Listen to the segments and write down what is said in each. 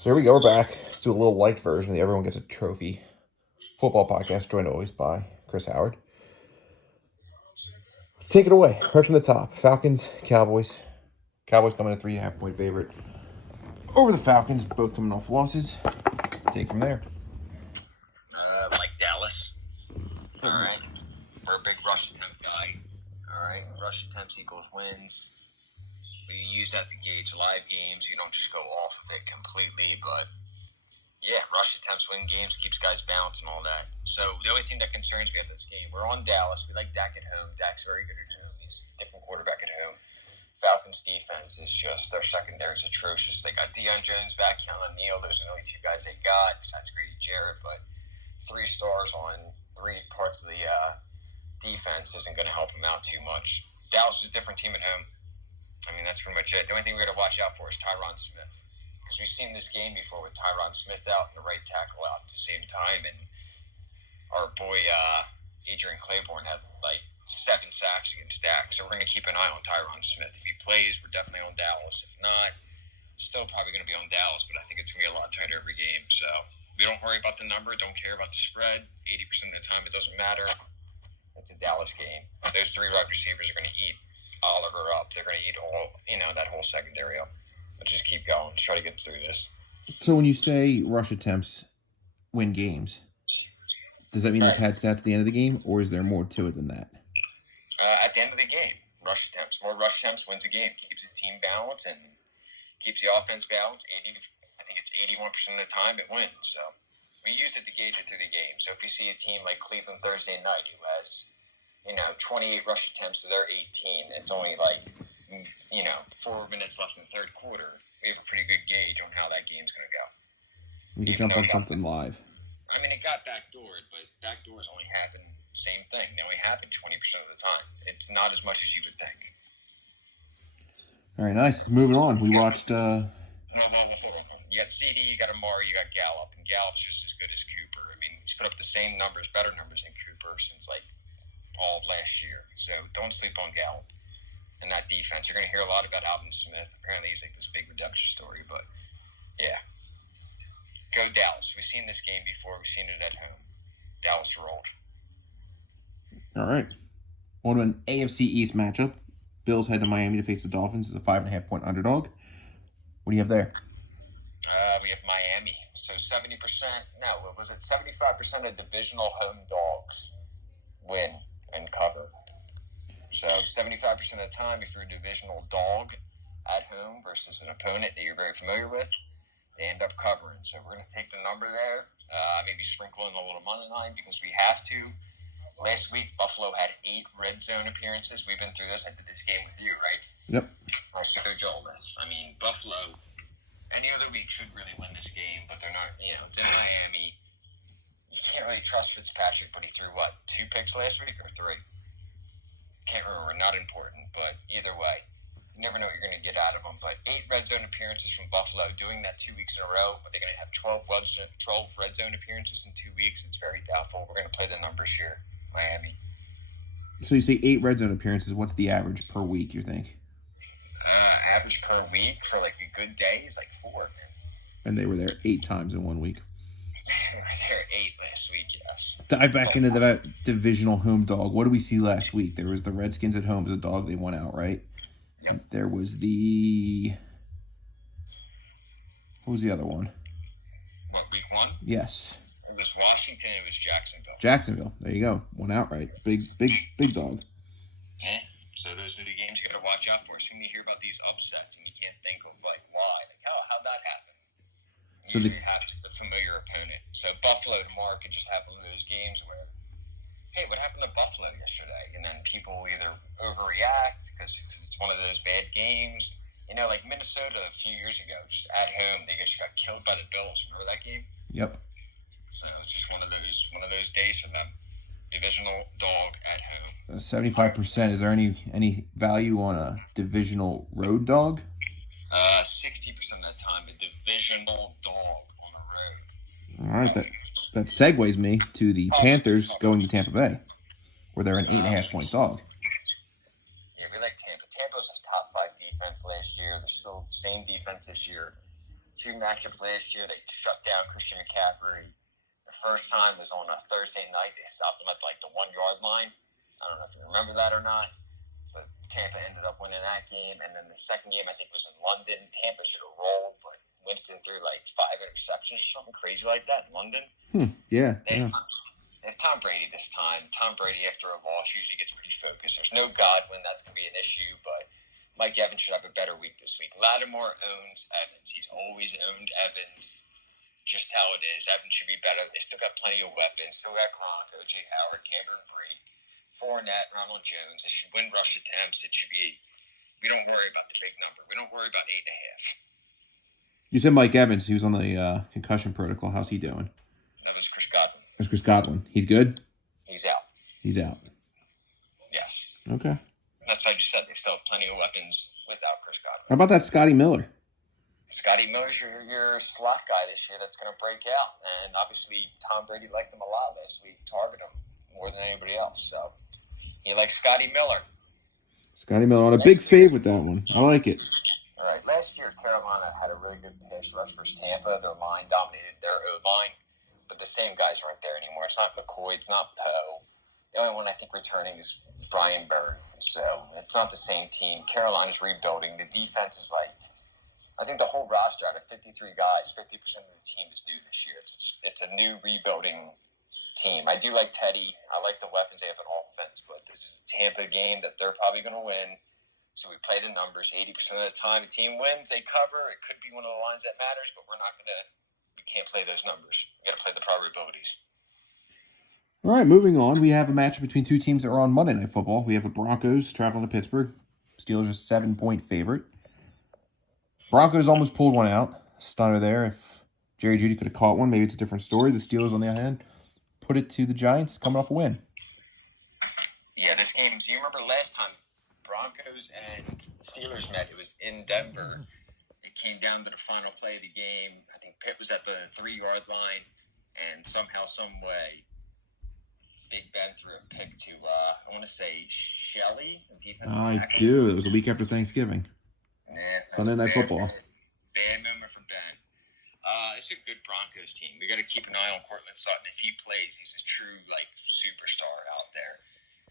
So here we go. We're back. Let's do a little light version of the Everyone Gets a Trophy football podcast, joined always by Chris Howard. Let's take it away right from the top. Falcons, Cowboys. Cowboys coming a 3.5-point favorite over the Falcons, both coming off losses. Take from there. Like Dallas. All right. We're a big rush attempt guy. All right. Rush attempts equals wins. We use that to gauge live games. You don't just go off of it completely, but yeah, rush attempts win games, keeps guys balanced and all that. So the only thing that concerns me at this game, we're on Dallas. We like Dak at home. Dak's very good at home. He's a different quarterback at home. Falcons defense is just, their secondary is atrocious. They got Deion Jones back, Keanu Neal. Those are the only two guys they got besides Grady Jarrett, but 3 stars on 3 parts of the defense isn't going to help them out too much. Dallas is a different team at home. I mean, that's pretty much it. The only thing we got to watch out for is Tyron Smith, because we've seen this game before with Tyron Smith out and the right tackle out at the same time, and our boy Adrian Claiborne had like 7 sacks against Dak, so we're going to keep an eye on Tyron Smith. If he plays, we're definitely on Dallas. If not, still probably going to be on Dallas, but I think it's going to be a lot tighter every game, so we don't worry about the number, don't care about the spread. 80% of the time, it doesn't matter. It's a Dallas game. Those 3 wide receivers are going to eat Oliver up. They're going to eat that whole secondary up. Let's just keep going. Let's try to get through this. So when you say rush attempts win games, does that mean they pad stats at the end of the game, or is there more to it than that? At the end of the game, rush attempts. More rush attempts wins a game. Keeps the team balanced and keeps the offense balanced. I think it's 81% of the time it wins. So we use it to gauge it through the game. So if you see a team like Cleveland Thursday night who has 28 rush attempts to their 18, it's only 4 minutes left in the third quarter, we have a pretty good gauge on how that game's going to go. You can jump on something live. I mean, it got backdoored, but backdoors only happen, same thing. They only happen 20% of the time. It's not as much as you would think. All right, nice. Moving on. We watched... Hold on. You got CD, you got Amari, you got Gallup, and Gallup's just as good as Cooper. I mean, he's put up the same numbers, better numbers than Cooper since, all of last year. So don't sleep on Gallup and that defense. You're going to hear a lot about Alvin Smith. Apparently, he's this big redemption story, but yeah. Go Dallas. We've seen this game before. We've seen it at home. Dallas rolled. All right. On to an AFC East matchup. Bills head to Miami to face the Dolphins as a 5.5-point underdog. What do you have there? We have Miami. So 70%, no, what was it? 75% of divisional home dogs win and cover. So 75% of the time, if you're a divisional dog at home versus an opponent that you're very familiar with, they end up covering. So we're going to take the number there, maybe sprinkle in a little money line because we have to. Last week, Buffalo had 8 red zone appearances. We've been through this. I did this game with you, right? Yep. I showed you all this. I mean, Buffalo, any other week should really win this game, but they're not, it's in Miami. You can't really trust Fitzpatrick, but he threw, 2 picks last week or 3? Can't remember. Not important, but either way. You never know what you're going to get out of them. But 8 red zone appearances from Buffalo, doing that 2 weeks in a row. But they're going to have 12 red zone appearances in 2 weeks. It's very doubtful. We're going to play the numbers here, Miami. So you say 8 red zone appearances. What's the average per week, you think? Average per week for a good day is 4. Man. And they were there 8 times in 1 week. They were there 8 last week, yes. Dive back into that divisional home dog. What did we see last week? There was the Redskins at home as a dog. They won outright. Yep. There was the... What was the other one? What, week 1? Yes. It was Washington. It was Jacksonville. Jacksonville. There you go. Won outright. Big dog. Yeah. So those are the games you got to watch out for. Soon you hear about these upsets and you can't think of why. How'd that happen? So you have the familiar opponent. So Buffalo tomorrow could just have one of those games where, hey, what happened to Buffalo yesterday? And then people either overreact because it's one of those bad games. Like Minnesota a few years ago, just at home, they just got killed by the Bills. Remember that game? Yep. So it's just one of those days for them. Divisional dog at home. 75%. Is there any value on a divisional road dog? 60% of the time, a divisional dog on a road. All right, that segues me to the Panthers going to Tampa Bay, where they're an 8.5-point dog. Yeah, we like Tampa. Tampa's a top 5 defense last year. They're still the same defense this year. 2 matchups last year. They shut down Christian McCaffrey. The first time was on a Thursday night. They stopped him at like the 1-yard line. I don't know if you remember that or not, but Tampa ended up winning that game. And then the second game, I think, was in London. Tampa should have rolled, but Winston threw like 5 interceptions or something crazy like that in London. Yeah. If Tom Brady this time, Tom Brady after a loss usually gets pretty focused. There's no Godwin. That's going to be an issue, but Mike Evans should have a better week this week. Lattimore owns Evans. He's always owned Evans. Just how it is. Evans should be better. They still got plenty of weapons. Still got Gronk, O.J. Howard, Cameron Brate, Fournette, Ronald Jones. They should win rush attempts. It should be. We don't worry about the big number. We don't worry about 8.5. You said Mike Evans. He was on the concussion protocol. How's he doing? It was Chris Godwin. That's Chris Godwin. He's good? He's out. He's out. Yes. Okay. That's why I just said they still have plenty of weapons without Chris Godwin. How about that Scotty Miller? Scotty Miller's your slot guy this year that's going to break out. And obviously, Tom Brady liked him a lot last week, targeted him more than anybody else. So, he likes Scotty Miller. Scotty Miller on a big fave with that one. I like it. All right. Last year, Carolina had a really good pass rush versus Tampa. Their line dominated their O-line. But the same guys aren't there anymore. It's not McCoy. It's not Poe. The only one I think returning is Brian Bird. So, it's not the same team. Carolina's rebuilding. The defense is like, I think the whole roster out of 53 guys, 50% of the team is new this year. It's a new rebuilding team. I do like Teddy. I like the weapons they have on offense, but this is a Tampa game that they're probably going to win. So we play the numbers. 80% of the time, a team wins, they cover. It could be one of the lines that matters, but we can't play those numbers. We got to play the probabilities. All right, moving on. We have a match between two teams that are on Monday Night Football. We have the Broncos traveling to Pittsburgh. Steelers are 7-point favorite. Broncos almost pulled one out. Stunner there. If Jerry Jeudy could have caught one, maybe it's a different story. The Steelers, on the other hand, put it to the Giants, coming off a win. Yeah, this game, do you remember last time Broncos and Steelers met? It was in Denver. It came down to the final play of the game. I think Pitt was at the 3-yard line, and somehow, some way, Big Ben threw a pick to, I want to say, Shelley, defensive tackle. I do. It was a week after Thanksgiving. Yeah, Sunday Night Football. Bad moment for Ben. It's a good Broncos team. We got to keep an eye on Courtland Sutton. If he plays, he's a true superstar out there.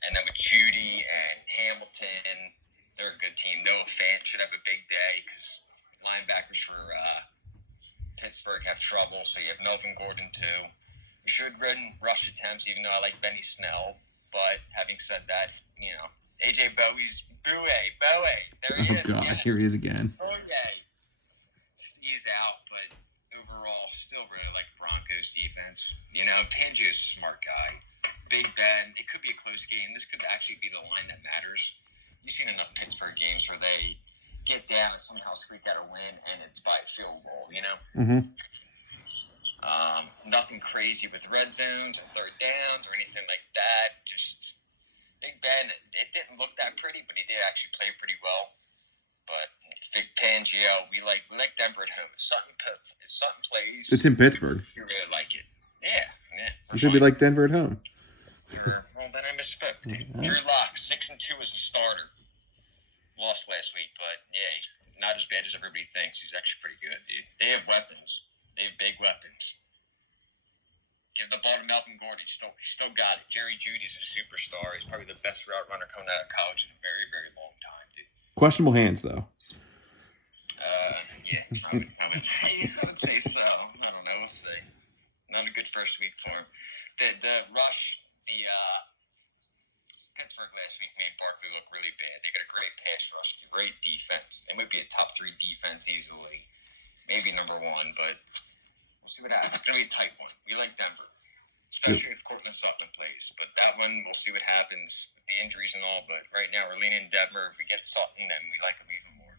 And then with Jeudy and Hamilton, they're a good team. Noah Fant should have a big day because linebackers for Pittsburgh have trouble. So you have Melvin Gordon too. We should run rush attempts, even though I like Benny Snell. But having said that, AJ Bowie's Bowie. There he is. God, again. here he is again. Bowie. He's out, but overall, still really like Broncos defense. Fangio's a smart guy. Big Ben. It could be a close game. This could actually be the line that matters. You've seen enough Pittsburgh games where they get down and somehow squeak out a win, and it's by a field goal. Mm-hmm. Nothing crazy with red zones or third downs or anything like that. Just Big Ben, it didn't look that pretty, but he did actually play pretty well. But Big Fangio, we like Denver at home. If Sutton plays, It's in Pittsburgh. you really like it. Yeah. It should be like Denver at home. Well, then I misspoke. Drew Lock, 6-2 as a starter. Lost last week, but yeah, he's not as bad as everybody thinks. He's actually pretty good, dude. They have weapons. They have big weapons. Give the ball to Melvin Gordon. He's still got it. Jerry Jeudy's a superstar. He's probably the best route runner coming out of college in a very, very long time, dude. Questionable hands, though. Yeah, I would say so. I don't know. We'll see. Not a good first week for him. The rush, Pittsburgh last week made Barkley look really bad. They got a great pass rush, great defense. They might be a top 3 defense easily, maybe number 1, but we'll see what happens. It's going to be a tight one. We like Denver, especially if Courtland Sutton plays. But that one, we'll see what happens with the injuries and all. But right now, we're leaning Denver. If we get Sutton, then we like him even more.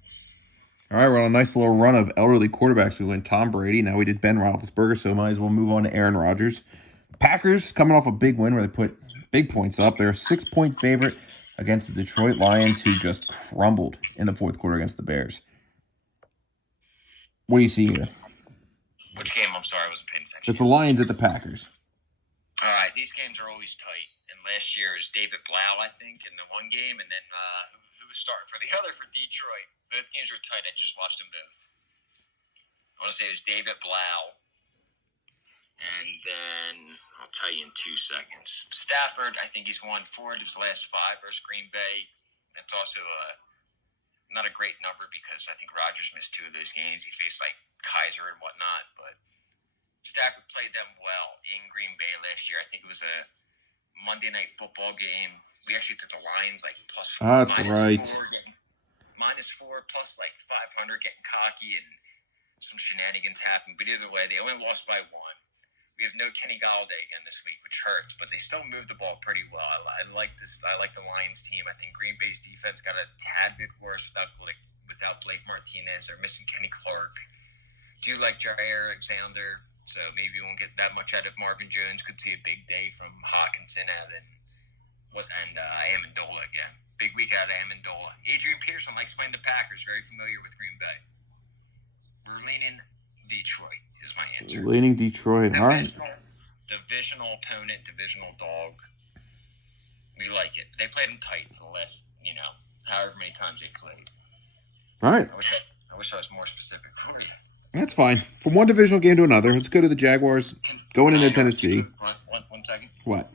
All right, we're on a nice little run of elderly quarterbacks. We went Tom Brady. Now we did Ben Roethlisberger, so might as well move on to Aaron Rodgers. Packers coming off a big win where they put big points up. They're a 6-point favorite against the Detroit Lions, who just crumbled in the fourth quarter against the Bears. What do you see here? Which game? I'm sorry, I wasn't paying attention. It's the Lions at the Packers. All right, these games are always tight. And last year is David Blau, I think, in the one game, and then who was starting for the other for Detroit. Both games were tight. I just watched them both. I want to say it was David Blau. And then I'll tell you in 2 seconds. Stafford, I think he's won 4 of his last 5 versus Green Bay. It's also not a great number because I think Rodgers missed 2 of those games. He faced like Kaiser and whatnot, but Stafford played them well in Green Bay last year. I think it was a Monday Night Football game. We actually took the Lions like plus That's right. -4 plus like 500, getting cocky, and some shenanigans happened. But either way, they only lost by 1. We have no Kenny Galladay again this week, which hurts, but they still moved the ball pretty well. I like this. I like the Lions team. I think Green Bay's defense got a tad bit worse without Blake Martinez. They're missing Kenny Clark. Do like Jair Alexander, so maybe we won't get that much out of Marvin Jones. Could see a big day from Hawkinson and Amendola again. Big week out of Amendola. Adrian Peterson likes playing the Packers. Very familiar with Green Bay. We're leaning Detroit is my answer. Leaning Detroit. All right. Divisional opponent, divisional dog. We like it. They played them tight for the last, however many times they played. All right. I wish I was more specific for you. That's fine. From one divisional game to another, let's go to the Jaguars going into Tennessee. One second. What?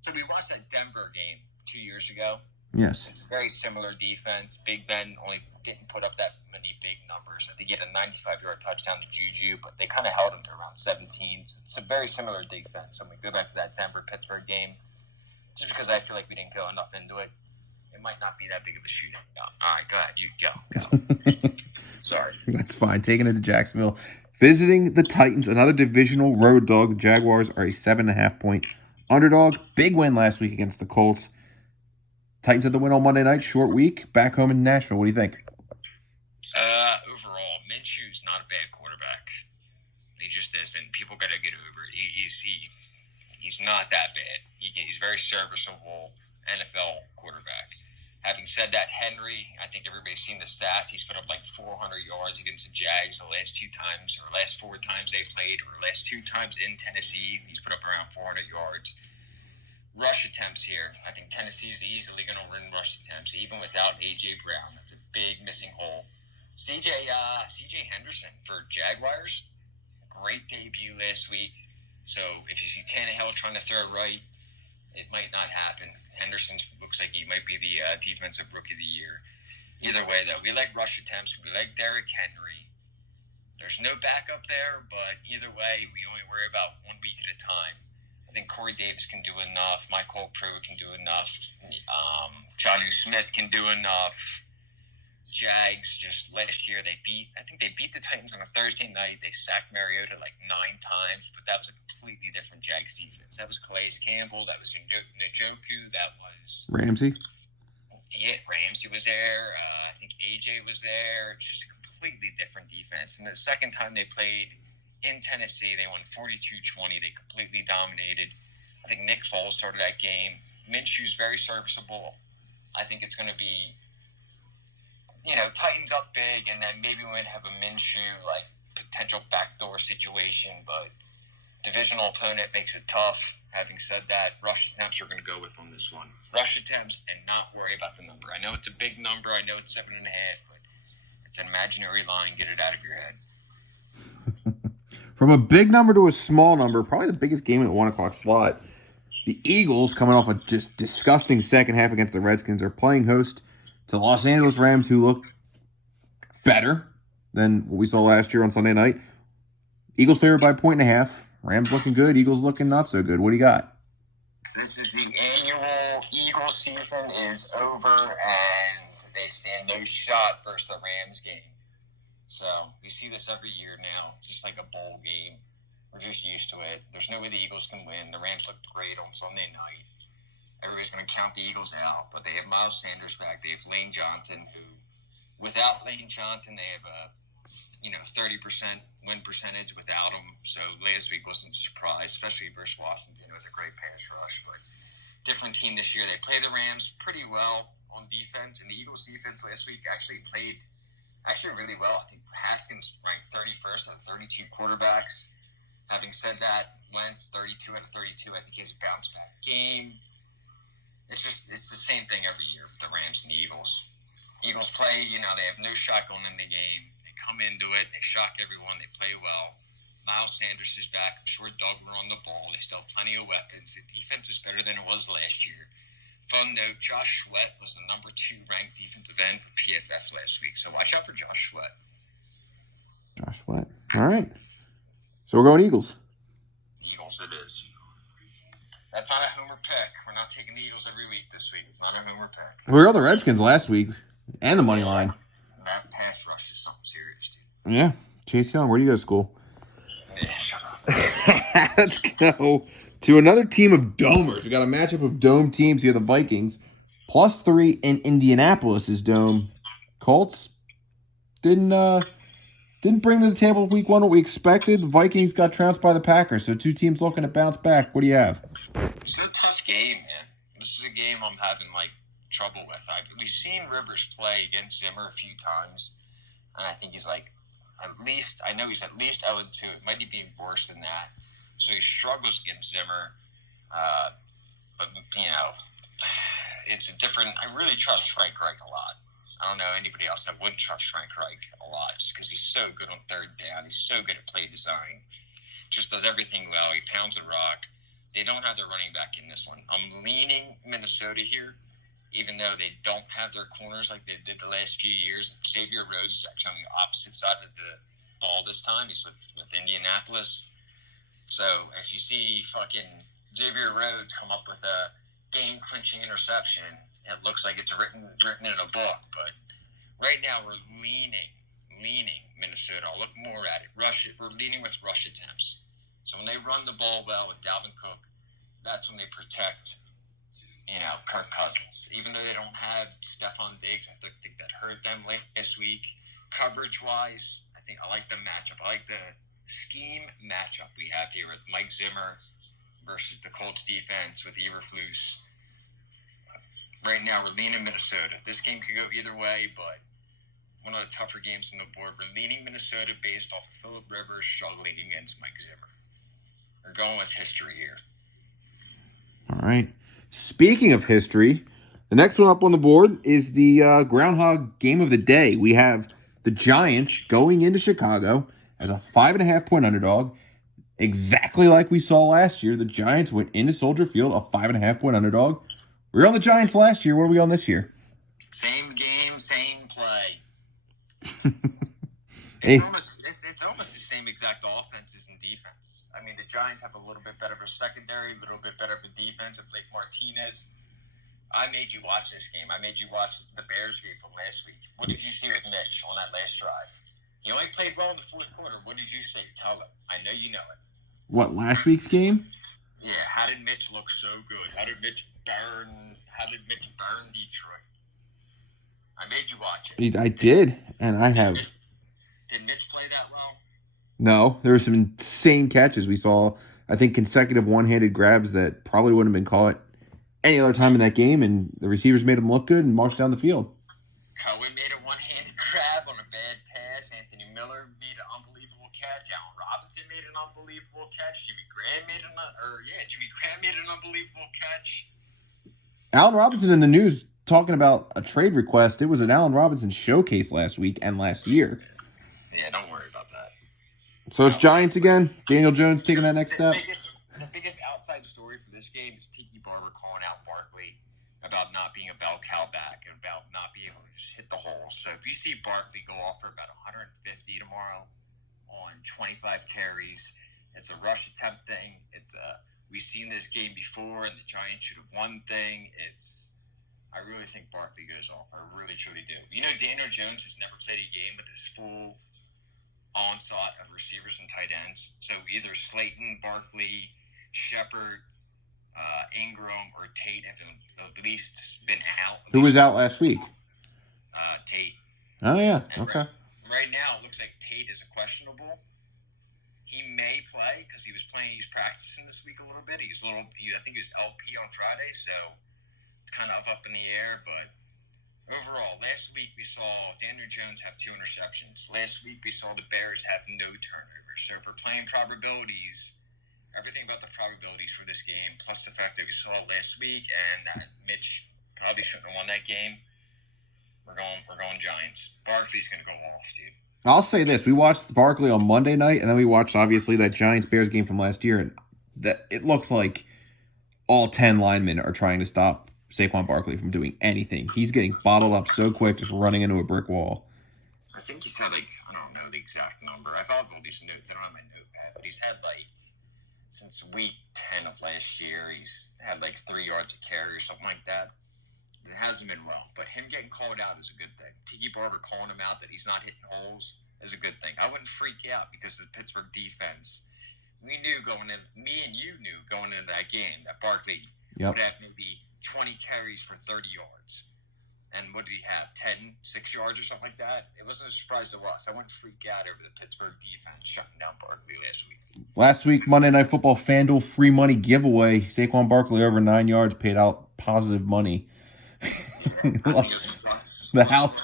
So we watched that Denver game 2 years ago. Yes. It's a very similar defense. Big Ben only didn't put up that many big numbers. I think he had a 95-yard touchdown to Juju, but they kind of held him to around 17. So it's a very similar defense. So when we go back to that Denver-Pittsburgh game, just because I feel like we didn't go enough into it, it might not be that big of a shootout. All right, go ahead. You go. Sorry. That's fine. Taking it to Jacksonville. Visiting the Titans, another divisional road dog. The Jaguars are a 7.5-point underdog. Big win last week against the Colts. Titans had the win on Monday night. Short week. Back home in Nashville. What do you think? Overall, Minshew's not a bad quarterback. He just isn't. People got to get over it. He's not that bad. He's very serviceable NFL quarterback. Having said that, Henry, I think everybody's seen the stats. He's put up like 400 yards against the Jags the last 4 times they played, or last 2 times in Tennessee. He's put up around 400 yards. Rush attempts here. I think Tennessee's easily going to win rush attempts, even without A.J. Brown. That's a big missing hole. C.J. Henderson for Jaguars, great debut last week. So if you see Tannehill trying to throw right, it might not happen. Henderson looks like he might be the defensive rookie of the year. Either way, though, we like rush attempts. We like Derrick Henry. There's no backup there, but either way, we only worry about 1 week at a time. I think Corey Davis can do enough. Michael Pruitt can do enough. Jonnu Smith can do enough. Jags, just last year, I think they beat the Titans on a Thursday night. They sacked Mariota like 9 times, but that was a completely different Jags defense. That was Calais Campbell. That was Njoku. That was Ramsey. Yeah, Ramsey was there. I think AJ was there. It's just a completely different defense. And the second time they played in Tennessee, they won 42-20. They completely dominated. I think Nick Foles started that game. Minshew's very serviceable. I think it's going to be, Titans up big, and then maybe we might have a Minshew, potential backdoor situation, but divisional opponent makes it tough. Having said that, rush attempts are going to go with on this one. Rush attempts and not worry about the number. I know it's a big number. I know it's 7.5, but it's an imaginary line. Get it out of your head. From a big number to a small number, probably the biggest game in the 1 o'clock slot. The Eagles, coming off a just disgusting second half against the Redskins, are playing host to the Los Angeles Rams, who look better than what we saw last year on Sunday night. Eagles favored by 1.5. Rams looking good. Eagles looking not so good. What do you got? This is the annual Eagles season is over, and they stand no shot versus the Rams game. So we see this every year now. It's just like a bowl game. We're just used to it. There's no way the Eagles can win. The Rams looked great on Sunday night. Everybody's going to count the Eagles out, but they have Miles Sanders back. They have Lane Johnson, who, without Lane Johnson, they have a 30% win percentage without him. So last week wasn't a surprise, especially versus Washington. It was a great pass rush, but different team this year. They play the Rams pretty well on defense, and the Eagles defense last week actually played really well. I think Haskins ranked 31st out of 32 quarterbacks. Having said that, Wentz 32 out of 32. I think he has a bounce back game. It's the same thing every year with the Rams and the Eagles. Eagles play, they have no shot going in the game. They come into it. They shock everyone. They play well. Miles Sanders is back. I'm sure Doug were on the ball. They still have plenty of weapons. The defense is better than it was last year. Fun note, Josh Sweat was the number 2 ranked defensive end for PFF last week. So watch out for Josh Sweat. Josh Sweat. All right. So we're going Eagles. Eagles it is. That's not a homer pick. We're not taking the Eagles every week this week. It's not a homer pick. We were the Redskins last week and the money line. That pass rush is something serious, dude. Yeah. Chase Young, where do you go to school? Yeah, shut up. Let's go to another team of domers. We got a matchup of dome teams here. The Vikings +3 in Indianapolis is dome. Colts didn't bring to the table week 1 what we expected. The Vikings got trounced by the Packers, so 2 teams looking to bounce back. What do you have? It's a tough game, man. This is a game I'm having trouble with. We've seen Rivers play against Zimmer a few times, and I think he's I know he's at least 0-2. It might be worse than that. So he struggles against Zimmer, but it's a different. I really trust Frank Reich a lot. I don't know anybody else that wouldn't trust Frank Reich a lot, just because he's so good on third down. He's so good at play design. Just does everything well. He pounds the rock. They don't have their running back in this one. I'm leaning Minnesota here, even though they don't have their corners like they did the last few years. Xavier Rhodes is actually on the opposite side of the ball this time. He's with Indianapolis. So if you see fucking Xavier Rhodes come up with a game-clinching interception, it looks like it's written in a book. But right now we're leaning Minnesota. I'll look more at it. We're leaning with rush attempts. So when they run the ball well with Dalvin Cook, that's when they protect, Kirk Cousins. Even though they don't have Stephon Diggs, I think that hurt them last week. Coverage-wise, I like the matchup. I like the scheme matchup we have here with Mike Zimmer versus the Colts defense with Eberflus. Right now, we're leaning Minnesota. This game could go either way, but one of the tougher games on the board. We're leaning Minnesota based off of Phillip Rivers struggling against Mike Zimmer. We're going with history here. All right. Speaking of history, the next one up on the board is the Groundhog Game of the Day. We have the Giants going into Chicago as a 5.5-point underdog. Exactly like we saw last year. The Giants went into Soldier Field, a 5.5-point underdog. We were on the Giants last year. What are we on this year? Same game, same play. Hey. It's almost the same exact offenses and defense. I mean, the Giants have a little bit better of a secondary, a little bit better of a defense of Blake Martinez. I made you watch this game. I made you watch the Bears game from last week. What did you see with Mitch on that last drive? He only played well in the fourth quarter. What did you say? Tell him. I know you know it. What, last week's game? Yeah, how did Mitch look so good? How did Mitch burn Detroit? I made you watch it. I did, and I have. Did Mitch play that well? No, there were some insane catches. We saw, I think, consecutive one-handed grabs that probably wouldn't have been caught any other time in that game, and the receivers made them look good and marched down the field. Cohen made a one-handed grab on a bad pass. Anthony Miller made an unbelievable catch. Allen Robinson made an unbelievable catch. Jimmy Graham made an unbelievable catch. Allen Robinson in the news talking about a trade request. It was an Allen Robinson showcase last week and last year. Yeah, don't worry about that. So it's Giants again. Daniel Jones taking that next step. The biggest outside story for this game is Tiki Barber calling out Barkley about not being a bell cow back and about not being able to hit the hole. So if you see Barkley go off for about 150 tomorrow on 25 carries, it's a rush attempt thing. We've seen this game before, and the Giants should have won thing. I really think Barkley goes off. I really, truly do. Daniel Jones has never played a game with this full onslaught of receivers and tight ends. So either Slayton, Barkley, Shepard, Ingram, or Tate have at least been out. Who was out last week? Tate. Oh, yeah. And Okay. Right now, it looks like Tate is questionable. He may play because he's practicing this week a little bit. I think he was LP on Friday, so it's kind of up in the air. But overall, last week we saw Daniel Jones have 2 interceptions. Last week we saw the Bears have no turnovers. So if we're playing probabilities, everything about the probabilities for this game, plus the fact that we saw last week and that Mitch probably shouldn't have won that game, we're going Giants. Barkley's going to go off, dude. I'll say this: we watched Barkley on Monday night, and then we watched obviously that Giants Bears game from last year, and that it looks like all 10 linemen are trying to stop Saquon Barkley from doing anything. He's getting bottled up so quick, just running into a brick wall. I think he's had I don't know the exact number. I found all these notes. I don't have my notepad, but he's had since week 10 of last year, he's had 3 yards of carry or something like that. It hasn't been well, but him getting called out is a good thing. Tiki Barber calling him out that he's not hitting holes is a good thing. I wouldn't freak out because the Pittsburgh defense, me and you knew going into that game that Barkley would have maybe 20 carries for 30 yards. And what did he have, 6 yards or something like that? It wasn't a surprise to us. I wouldn't freak out over the Pittsburgh defense shutting down Barkley last week. Last week, Monday Night Football FanDuel free money giveaway. Saquon Barkley over 9 yards paid out positive money. The house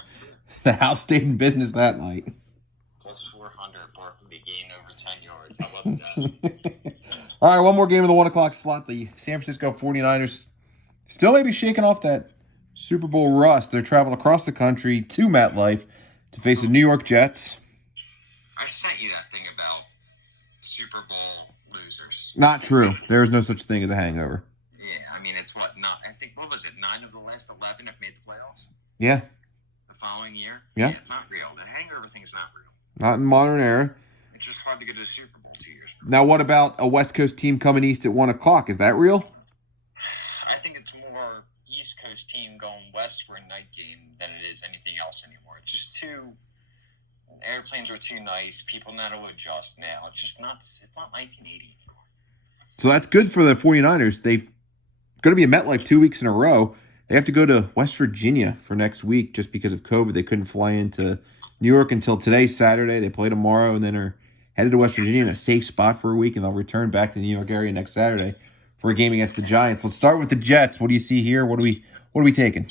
stayed in business that night. Plus 400, Barkley gained over 10 yards. I love that. All right, one more game of the 1 o'clock slot. The San Francisco 49ers still may be shaking off that Super Bowl rust. They're traveling across the country to MetLife to face the New York Jets. I sent you that thing about Super Bowl losers. Not true. There is no such thing as a hangover. Yeah, I mean, it's what was it, 9 of the last 11 have made the playoffs? Yeah. The following year? Yeah. It's not real. The hangover thing is not real. Not in modern era. It's just hard to get to the Super Bowl 2 years. Now, what about a West Coast team coming east at 1 o'clock? Is that real? I think it's more East Coast team going west for a night game than it is anything else anymore. It's just airplanes are too nice. People know how to adjust now. It's not 1980 anymore. So that's good for the 49ers. They've going to be at MetLife 2 weeks in a row. They have to go to West Virginia for next week just because of COVID. They couldn't fly into New York until today, Saturday. They play tomorrow and then are headed to West Virginia in a safe spot for a week, and they'll return back to the New York area next Saturday for a game against the Giants. Let's start with the Jets. What do you see here? What are we taking?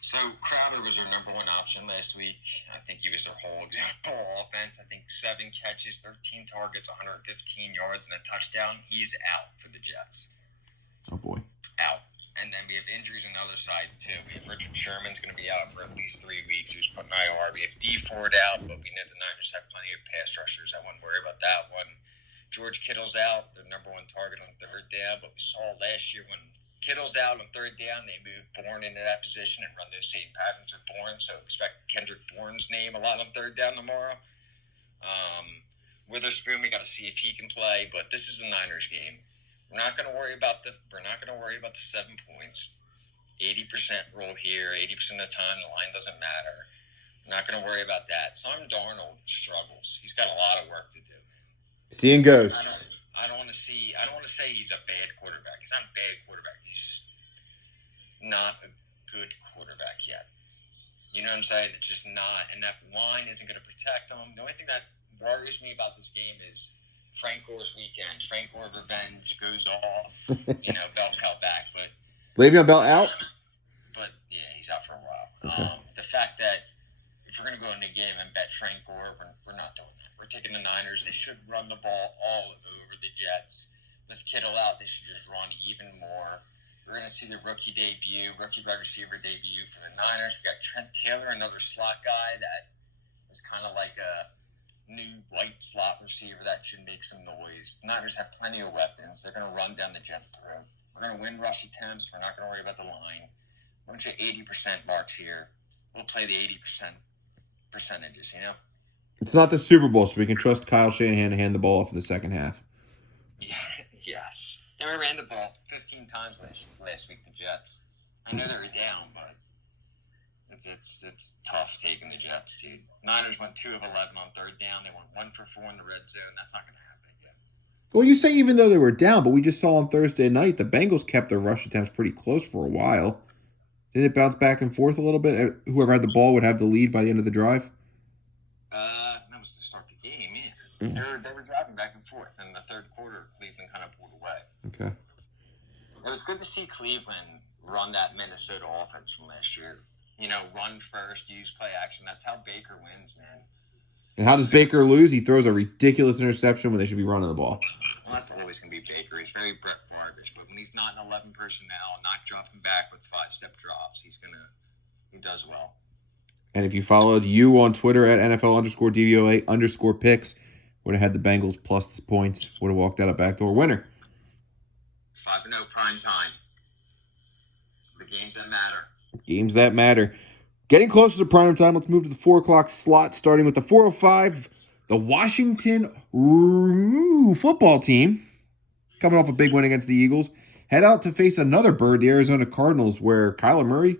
So Crowder was their number one option last week. I think he was their whole offense. I think 7 catches, 13 targets, 115 yards, and a touchdown. He's out for the Jets. Oh, boy. Out. And then we have injuries on the other side, too. We have Richard Sherman's going to be out for at least 3 weeks. He was put in IR. We have D Ford out, but we know the Niners have plenty of pass rushers. I wouldn't worry about that one. George Kittle's out, their number one target on 3rd down. But we saw last year when Kittle's out on 3rd down, they moved Bourne into that position and run those same patterns with Bourne. So expect Kendrick Bourne's name a lot on 3rd down tomorrow. Witherspoon, we got to see if he can play. But this is a Niners game. We're not going to worry about the 7 points. 80% roll here, 80% of the time the line doesn't matter. We're not going to worry about that. Sam Darnold struggles. He's got a lot of work to do. Seeing ghosts. I don't want to say he's a bad quarterback. He's not a bad quarterback. He's just not a good quarterback yet. You know what I'm saying? It's just not, and that line isn't going to protect him. The only thing that worries me about this game is Frank Gore's weekend. Frank Gore revenge goes all, Bell cut back, but Le'Veon Bell out? But yeah, he's out for a while. Okay. The fact that if we're going to go into a game and bet Frank Gore, we're not doing that. We're taking the Niners. They should run the ball all over the Jets. With Kittle out, they should just run even more. We're going to see the rookie wide receiver debut for the Niners. We got Trent Taylor, another slot guy that is kind of like a new white slot receiver that should make some noise. The Niners have plenty of weapons. They're going to run down the Jets' throat. We're going to win rush attempts. We're not going to worry about the line. A bunch of 80% marks here. We'll play the 80% percentages, It's not the Super Bowl, so we can trust Kyle Shanahan to hand the ball off in the second half. Yeah, yes. They ran the ball 15 times last week, the Jets. I know they were down, but it's tough taking the Jets, dude. Niners went 2 of 11 on 3rd down. They went 1 for 4 in the red zone. That's not going to happen again. Well, you say even though they were down, but we just saw on Thursday night the Bengals kept their rush attempts pretty close for a while. Did it bounce back and forth a little bit? Whoever had the ball would have the lead by the end of the drive? That was to start the game, yeah. Mm-hmm. They were driving back and forth. In the 3rd quarter, Cleveland kind of pulled away. Okay. It was good to see Cleveland run that Minnesota offense from last year. Run first, use play action. That's how Baker wins, man. And how does Baker lose? He throws a ridiculous interception when they should be running the ball. Well, that's always going to be Baker. He's very Brett Favre-ish, but when he's not in 11 personnel, not dropping back with 5-step drops, he does well. And if you followed you on Twitter at NFL_DVOA_picks, would have had the Bengals plus the points. Would have walked out a backdoor winner. 5-0 prime time. The games that matter. Games that matter. Getting closer to prime time, let's move to the 4 o'clock slot, starting with the 4:05. The Washington football team, coming off a big win against the Eagles, head out to face another bird, the Arizona Cardinals, where Kyler Murray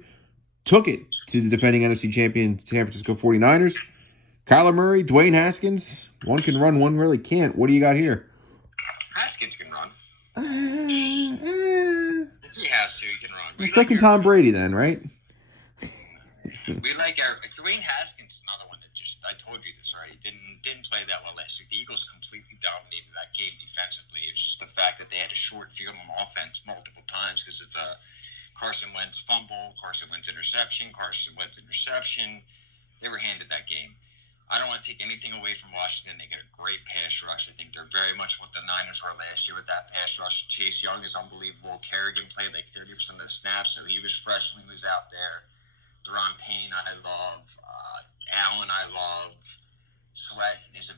took it to the defending NFC champion San Francisco 49ers. Kyler Murray, Dwayne Haskins, one can run, one really can't. What do you got here? Haskins can run. If he has to, he can run. The second Tom Brady then, right? We like our Dwayne Haskins, another one that just, I told you this already, didn't play that well last week. The Eagles completely dominated that game defensively. It was just the fact that they had a short field on offense multiple times because of Carson Wentz fumble, Carson Wentz interception. They were handed that game. I don't want to take anything away from Washington. They get a great pass rush. I think they're very much what the Niners were last year with that pass rush. Chase Young is unbelievable. Kerrigan played like 30% of the snaps, so he was fresh when he was out there. Deron Payne, I love. Allen, I love. Sweat is a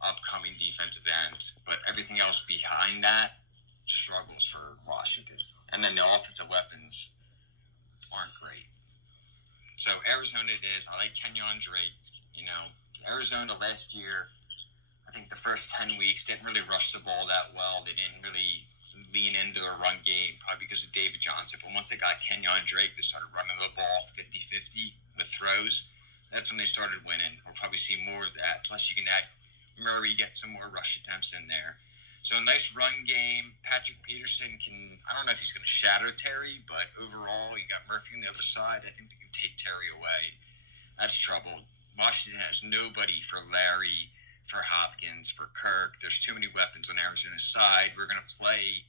upcoming defensive end, but everything else behind that struggles for Washington. And then the offensive weapons aren't great. So Arizona it is. I like Kenyon Drake. Arizona last year, I think the first 10 weeks didn't really rush the ball that well. They didn't really lean into their run game, probably because of David Johnson. But once they got Kenyon Drake, they started running the ball 50-50 with throws. That's when they started winning. We'll probably see more of that. Plus, you can add Murray, get some more rush attempts in there. So a nice run game. Patrick Peterson I don't know if he's going to shadow Terry, but overall, you got Murphy on the other side. I think they can take Terry away. That's trouble. Washington has nobody for Larry, for Hopkins, for Kirk. There's too many weapons on Arizona's side. We're going to play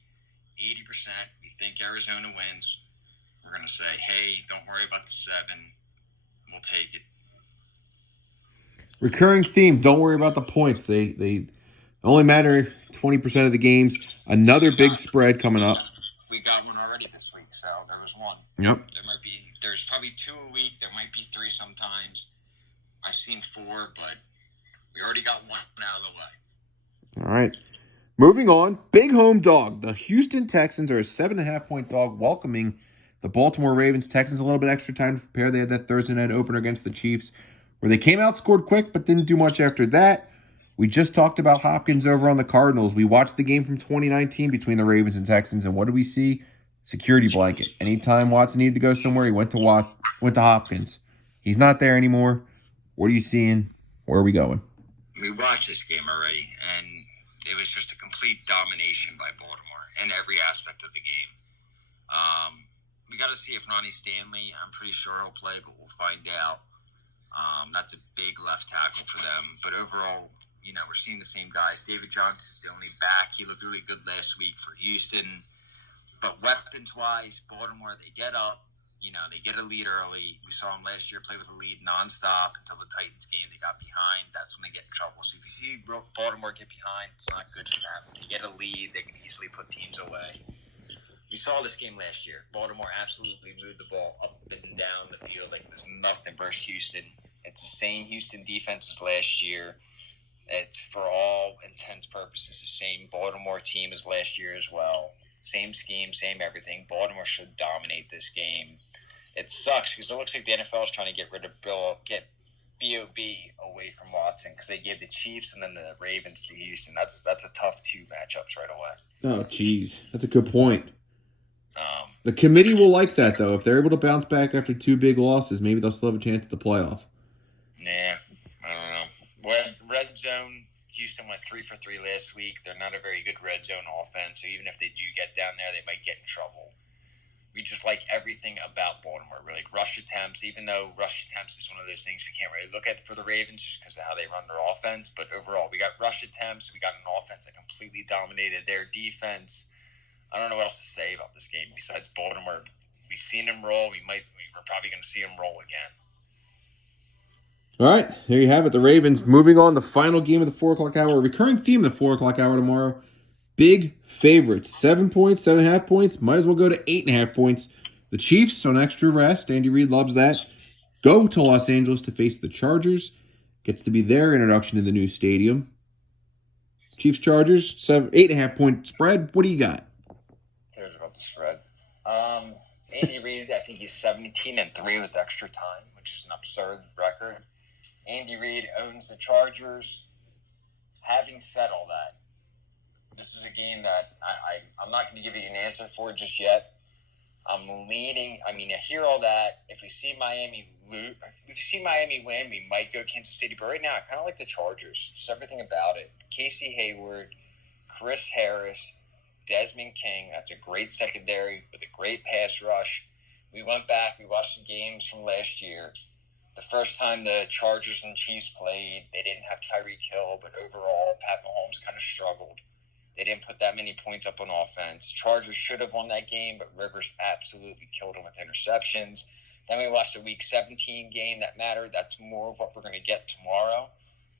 80%. We think Arizona wins. We're going to say, hey, don't worry about the 7. We'll take it. Recurring theme, don't worry about the points. They only matter 20% of the games. Another big spread coming up. We got one already this week, so there was one. Yep. There's probably 2 a week. There might be 3 sometimes. I've seen 4, but we already got one out of the way. All right. Moving on. Big home dog. The Houston Texans are a 7.5-point dog welcoming the Baltimore Ravens. Texans a little bit extra time to prepare. They had that Thursday night opener against the Chiefs where they came out, scored quick, but didn't do much after that. We just talked about Hopkins over on the Cardinals. We watched the game from 2019 between the Ravens and Texans, and what did we see? Security blanket. Anytime Watson needed to go somewhere, he went to Hopkins. He's not there anymore. What are you seeing? Where are we going? We watched this game already, and it was just a complete domination by Baltimore in every aspect of the game. We got to see if Ronnie Stanley, I'm pretty sure he'll play, but we'll find out. That's a big left tackle for them. But overall, we're seeing the same guys. David Johnson's the only back. He looked really good last week for Houston. But weapons-wise, Baltimore, they get up. They get a lead early. We saw them last year play with a lead nonstop until the Titans game. They got behind. That's when they get in trouble. So if you see Baltimore get behind, it's not good for them. If you get a lead, they can easily put teams away. You saw this game last year. Baltimore absolutely moved the ball up and down the field like there's nothing versus Houston. It's the same Houston defense as last year. It's, for all intents purposes, the same Baltimore team as last year as well. Same scheme, same everything. Baltimore should dominate this game. It sucks because it looks like the NFL is trying to get rid of get B.O.B. away from Watson because they gave the Chiefs and then the Ravens to Houston. That's a tough 2 matchups right away. Oh, geez. That's a good point. The committee will like that, though. If they're able to bounce back after 2 big losses, maybe they'll still have a chance at the playoff. Nah, I don't know. Red zone, Houston went 3 for 3 last week. They're not a very good red zone offense, so even if they do get down there, they might get in trouble. We just like everything about Baltimore. We like rush attempts, even though rush attempts is one of those things we can't really look at for the Ravens just because of how they run their offense. But overall, we got rush attempts. We got an offense that completely dominated their defense. I don't know what else to say about this game besides Baltimore. We've seen them roll. We're probably going to see them roll again. All right, there you have it. The Ravens moving on. The final game of the 4 o'clock hour. A recurring theme of the 4 o'clock hour tomorrow. Big favorites. 7 points, 7.5 points. Might as well go to 8.5 points. The Chiefs on extra rest. Andy Reid loves that. go to Los Angeles to face the Chargers. Gets to be their introduction to the new stadium. Chiefs Chargers, 8.5 point spread. What do you got? Here's about the spread. Andy Reid, I think he's 17-3 with extra time, which is an absurd record. Andy Reid owns the Chargers. Having said all that, this is a game that I'm not going to give you an answer for just yet. I'm leaning. I mean, I hear all that. If we see Miami win, we might go Kansas City. But right now, I kind of like the Chargers. Just everything about it. Casey Hayward, Chris Harris, Desmond King. That's a great secondary with a great pass rush. We went back. We watched the games from last year. The first time the Chargers and Chiefs played, they didn't have Tyreek Hill, but overall, Pat Mahomes kind of struggled. They didn't put that many points up on offense. Chargers should have won that game, but Rivers absolutely killed them with interceptions. Then we watched the Week 17 game that mattered. That's more of what we're going to get tomorrow.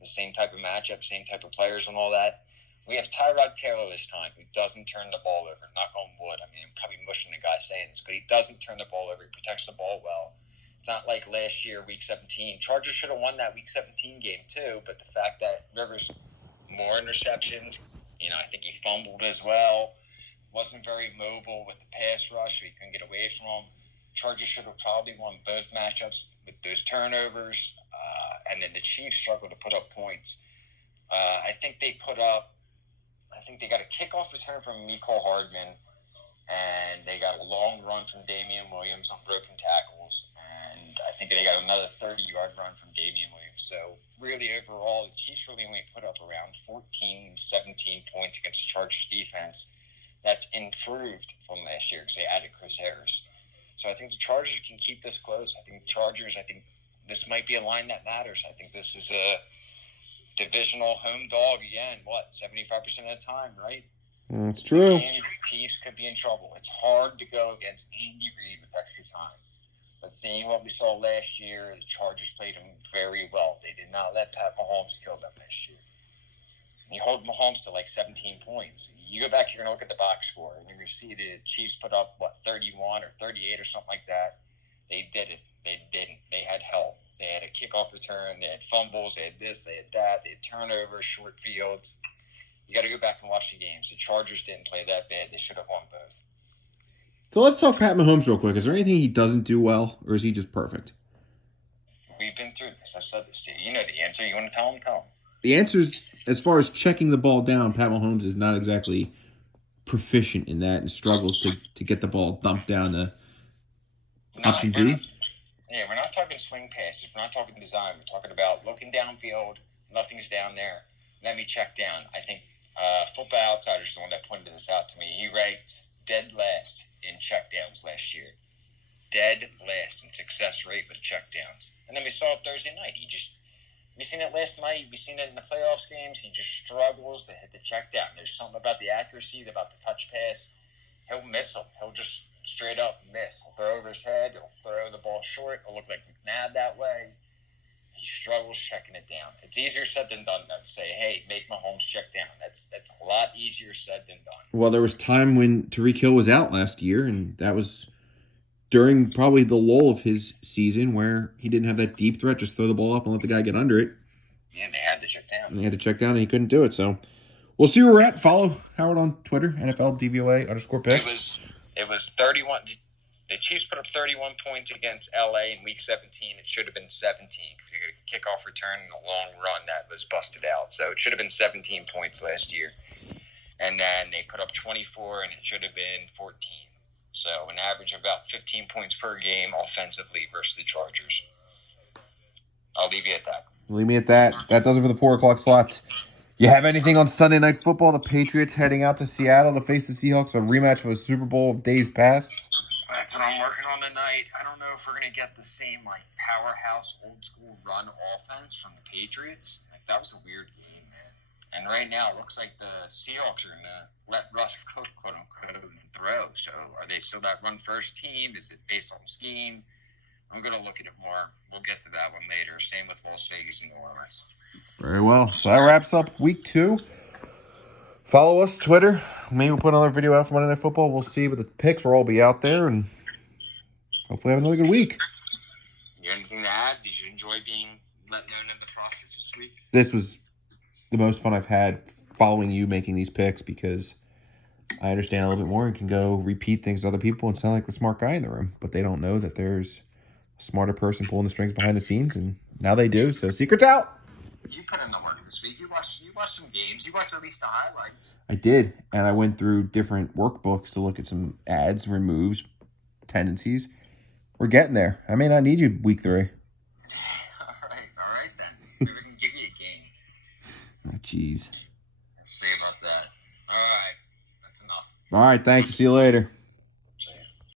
The same type of matchup, same type of players and all that. We have Tyrod Taylor this time, who doesn't turn the ball over. Knock on wood. I mean, I'm probably mushing the guy saying this, but he doesn't turn the ball over. He protects the ball well. It's not like last year, Week 17. Chargers should have won that Week 17 game too, but the fact that Rivers more interceptions, I think he fumbled as well, wasn't very mobile with the pass rush, so he couldn't get away from him. Chargers should have probably won both matchups with those turnovers, and then the Chiefs struggled to put up points. I think they got a kickoff return from Mecole Hardman, and they got a long run from Damian Williams on broken tackles, and I think they got another 30-yard run from Damian Williams. So really overall, the Chiefs really only put up around 14, 17 points against the Chargers defense. That's improved from last year because they added Chris Harris. So I think the Chargers can keep this close. I think this might be a line that matters. I think this is a divisional home dog again, 75% of the time, right? That's true. And Chiefs could be in trouble. It's hard to go against Andy Reid with extra time. But seeing what we saw last year, the Chargers played him very well. They did not let Pat Mahomes kill them last year. You hold Mahomes to like 17 points. You go back, you're going to look at the box score, and you're going to see the Chiefs put up, 31 or 38 or something like that. They did it. They didn't. They had help. They had a kickoff return. They had fumbles. They had this. They had that. They had turnovers, short fields. You got to go back and watch the games. The Chargers didn't play that bad. They should have won both. So let's talk Pat Mahomes real quick. Is there anything he doesn't do well, or is he just perfect? We've been through this. I said this to you. You know the answer. You want to tell him? Tell him. The answer is, as far as checking the ball down, Pat Mahomes is not exactly proficient in that and struggles to get the ball dumped down to option B. We're not talking swing passes. We're not talking design. We're talking about looking downfield. Nothing's down there. Let me check down. I think Football Outsiders is the one that pointed this out to me. He ranked dead last in checkdowns last year. Dead last in success rate with checkdowns. And then we saw it Thursday night. We seen it last night. We seen it in the playoffs games. He just struggles to hit the check down. There's something about the accuracy, about the touch pass. He'll miss them. He'll just straight up miss. He'll throw over his head. He'll throw the ball short. It'll look like McNabb that way. He struggles checking it down. It's easier said than done, though, to say, hey, make Mahomes check down. That's a lot easier said than done. Well, there was time when Tyreek Hill was out last year, and that was during probably the lull of his season where he didn't have that deep threat, just throw the ball up and let the guy get under it. Yeah, they had to check down. And he had to check down, and he couldn't do it. So we'll see where we're at. Follow Howard on Twitter, NFL DVOA_picks. It was 31. The Chiefs put up 31 points against LA in Week 17. It should have been 17 because you got a kickoff return and a long run that was busted out. So it should have been 17 points last year. And then they put up 24, and it should have been 14. So an average of about 15 points per game offensively versus the Chargers. I'll leave you at that. Leave me at that. That does it for the 4 o'clock slots. You have anything on Sunday Night Football? The Patriots heading out to Seattle to face the Seahawks, a rematch of a Super Bowl of days past. That's what I'm working on tonight. I don't know if we're going to get the same powerhouse, old-school run offense from the Patriots. That was a weird game, man. And right now, it looks like the Seahawks are going to let Russ cook, quote-unquote, and throw. So are they still that run-first team? Is it based on scheme? I'm going to look at it more. We'll get to that one later. Same with Las Vegas and New Orleans. Very well. So that wraps up Week 2. Follow us, Twitter. Maybe we'll put another video out for Monday Night Football. We'll see, but the picks will all be out there, and hopefully have another good week. You got anything to add? Did you enjoy being let known in the process this week? This was the most fun I've had following you making these picks because I understand a little bit more and can go repeat things to other people and sound like the smart guy in the room. But they don't know that there's a smarter person pulling the strings behind the scenes, and now they do. So secret's out. You put in the work this week. You watched some games. You watched at least the highlights. I did, and I went through different workbooks to look at some ads, removes, tendencies. We're getting there. I may not need you week 3. All right then. So we can give you a game. Oh, jeez. See about that. All right, that's enough. All right, thank you. See you later.